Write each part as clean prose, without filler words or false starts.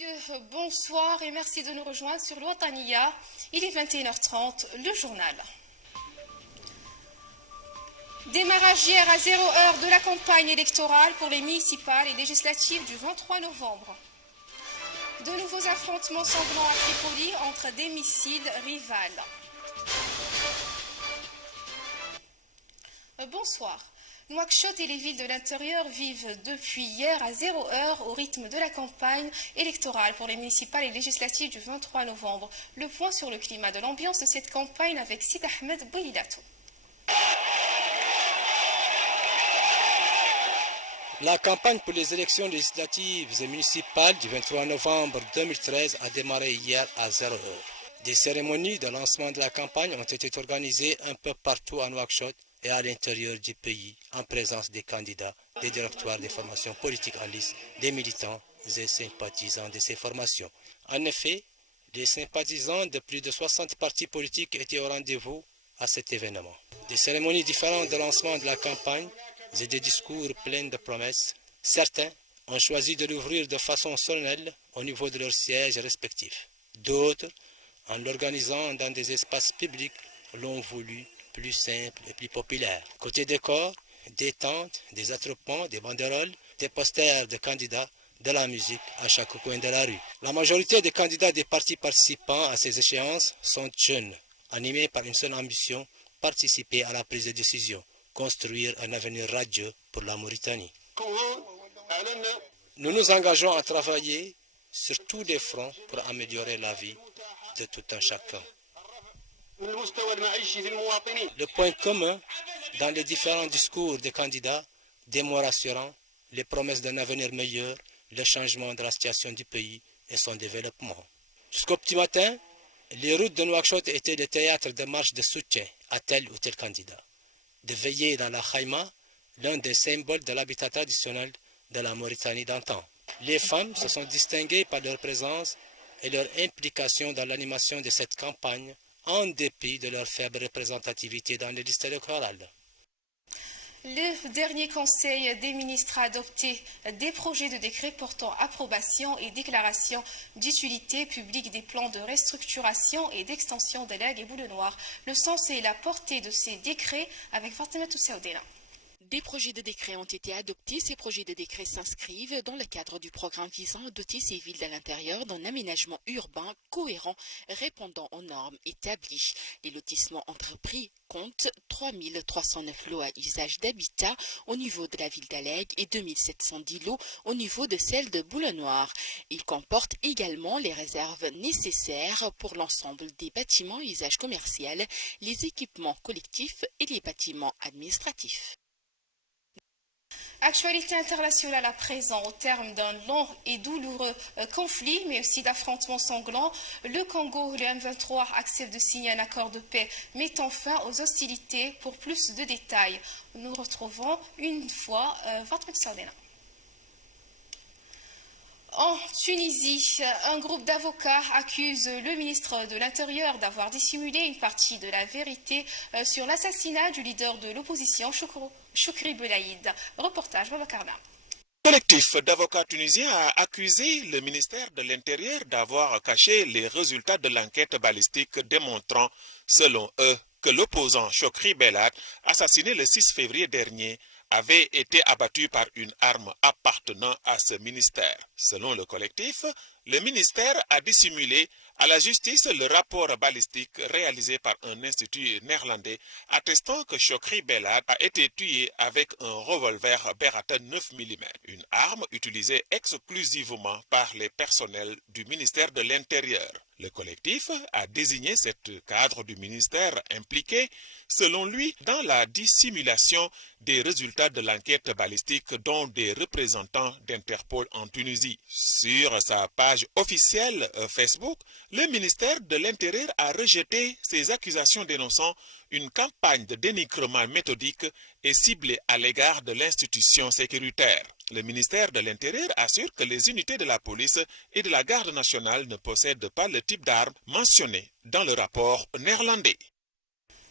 Messieurs, bonsoir et merci de nous rejoindre sur l'Ouattaniya. Il est 21h30, le journal. Démarrage hier à 0h de la campagne électorale pour les municipales et législatives du 23 novembre. De nouveaux affrontements sanglants à Tripoli entre des missiles rivales. Bonsoir. Nouakchott et les villes de l'intérieur vivent depuis hier à 0h au rythme de la campagne électorale pour les municipales et législatives du 23 novembre. Le point sur le climat de l'ambiance de cette campagne avec Sid Ahmed Boulilato. La campagne pour les élections législatives et municipales du 23 novembre 2013 a démarré hier à 0h. Des cérémonies de lancement de la campagne ont été organisées un peu partout à Nouakchott et à l'intérieur du pays, en présence des candidats, des directoires des formations politiques en lice, des militants et sympathisants de ces formations. En effet, les sympathisants de plus de 60 partis politiques étaient au rendez-vous à cet événement. Des cérémonies différentes de lancement de la campagne et des discours pleins de promesses. Certains ont choisi de l'ouvrir de façon solennelle au niveau de leurs sièges respectifs. D'autres, en l'organisant dans des espaces publics, l'ont voulu plus simple et plus populaire. Côté décor, des tentes, des attroupements, des banderoles, des posters de candidats, de la musique à chaque coin de la rue. La majorité des candidats des partis participants à ces échéances sont jeunes, animés par une seule ambition, participer à la prise de décision, construire un avenir radieux pour la Mauritanie. Nous nous engageons à travailler sur tous les fronts pour améliorer la vie de tout un chacun. Le point commun dans les différents discours des candidats, des mots rassurants, les promesses d'un avenir meilleur, le changement de la situation du pays et son développement. Jusqu'au petit matin, les routes de Nouakchott étaient des théâtres de marches de soutien à tel ou tel candidat. De veiller dans la Khaïma, l'un des symboles de l'habitat traditionnel de la Mauritanie d'antan. Les femmes se sont distinguées par leur présence et leur implication dans l'animation de cette campagne, en dépit de leur faible représentativité dans les listes électorales. Le dernier Conseil des ministres a adopté des projets de décret portant approbation et déclaration d'utilité publique des plans de restructuration et d'extension des legs et boules noires. Le sens et la portée de ces décrets avec Fatima Toussaoudena. Des projets de décret ont été adoptés. Ces projets de décret s'inscrivent dans le cadre du programme visant à doter ces villes de l'intérieur d'un aménagement urbain cohérent répondant aux normes établies. Les lotissements entrepris comptent 3309 lots à usage d'habitat au niveau de la ville d'Alleg et 2710 lots au niveau de celle de Boule-Noire. Il comporte également les réserves nécessaires pour l'ensemble des bâtiments à usage commercial, les équipements collectifs et les bâtiments administratifs. Actualité internationale à présent, au terme d'un long et douloureux conflit, mais aussi d'affrontements sanglants, le Congo, le M23, accepte de signer un accord de paix mettant fin aux hostilités. Pour plus de détails, nous retrouvons une fois votre Sardena. En Tunisie, un groupe d'avocats accuse le ministre de l'Intérieur d'avoir dissimulé une partie de la vérité sur l'assassinat du leader de l'opposition, Choukri Belaïd. Reportage Babakarna. Le collectif d'avocats tunisiens a accusé le ministère de l'Intérieur d'avoir caché les résultats de l'enquête balistique démontrant, selon eux, que l'opposant Choukri Belaïd, assassiné le 6 février dernier, avait été abattu par une arme appartenant à ce ministère. Selon le collectif, le ministère a dissimulé à la justice le rapport balistique réalisé par un institut néerlandais attestant que Choukri Belaïd a été tué avec un revolver Beretta 9 mm, une arme utilisée exclusivement par les personnels du ministère de l'Intérieur. Le collectif a désigné cet cadre du ministère impliqué, selon lui, dans la dissimulation des résultats de l'enquête balistique dont des représentants d'Interpol en Tunisie. Sur sa page officielle Facebook, le ministère de l'Intérieur a rejeté ces accusations dénonçant une campagne de dénigrement méthodique et ciblée à l'égard de l'institution sécuritaire. Le ministère de l'Intérieur assure que les unités de la police et de la garde nationale ne possèdent pas le type d'armes mentionné dans le rapport néerlandais.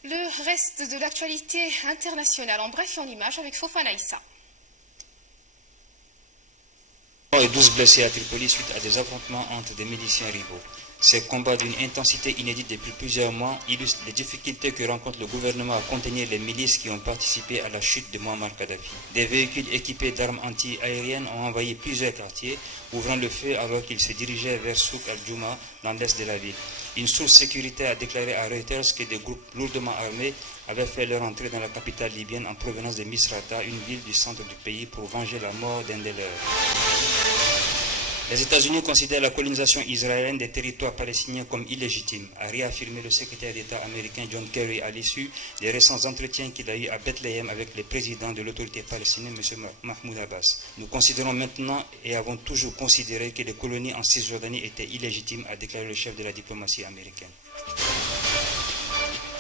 Le reste de l'actualité internationale en bref et en images avec Fofana Issa. Et 12 blessés à Tripoli suite à des affrontements entre des miliciens rivaux. Ces combats d'une intensité inédite depuis plusieurs mois illustrent les difficultés que rencontre le gouvernement à contenir les milices qui ont participé à la chute de Muammar Kadhafi. Des véhicules équipés d'armes anti-aériennes ont envahi plusieurs quartiers, ouvrant le feu alors qu'ils se dirigeaient vers Souk al-Juma, dans l'est de la ville. Une source sécuritaire a déclaré à Reuters que des groupes lourdement armés avaient fait leur entrée dans la capitale libyenne en provenance de Misrata, une ville du centre du pays, pour venger la mort d'un des leurs. Les États-Unis considèrent la colonisation israélienne des territoires palestiniens comme illégitime, a réaffirmé le secrétaire d'État américain John Kerry à l'issue des récents entretiens qu'il a eus à Bethléem avec le président de l'autorité palestinienne, M. Mahmoud Abbas. Nous considérons maintenant et avons toujours considéré que les colonies en Cisjordanie étaient illégitimes, a déclaré le chef de la diplomatie américaine.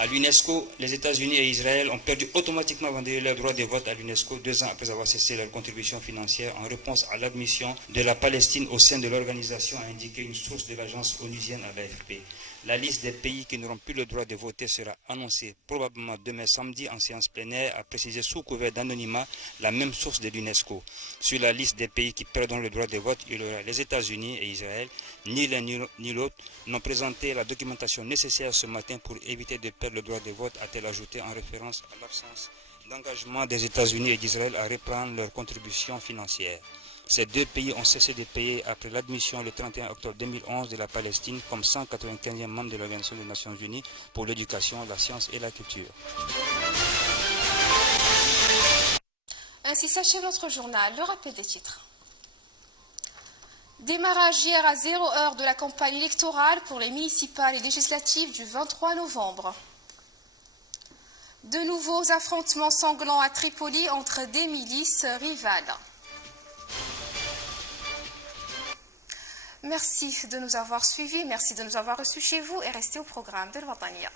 À l'UNESCO, les États-Unis et Israël ont perdu automatiquement vendredi leur droit de vote à l'UNESCO 2 ans après avoir cessé leur contribution financière en réponse à l'admission de la Palestine au sein de l'organisation, a indiqué une source de l'agence onusienne à l'AFP. La liste des pays qui n'auront plus le droit de voter sera annoncée probablement demain samedi en séance plénière, a précisé sous couvert d'anonymat la même source de l'UNESCO. Sur la liste des pays qui perdront le droit de vote, il y aura les États-Unis et Israël. Ni l'un ni l'autre n'ont présenté la documentation nécessaire ce matin pour éviter de perdre le droit de vote, a-t-elle ajouté en référence à l'absence d'engagement des États-Unis et d'Israël à reprendre leur contribution financière. Ces deux pays ont cessé de payer après l'admission le 31 octobre 2011 de la Palestine comme 195e membre de l'Organisation des Nations Unies pour l'éducation, la science et la culture. Ainsi s'achève notre journal. Le rappel des titres. Démarrage hier à 0h de la campagne électorale pour les municipales et législatives du 23 novembre. De nouveaux affrontements sanglants à Tripoli entre des milices rivales. Merci de nous avoir suivis, merci de nous avoir reçus chez vous et restez au programme de l'Ouattania.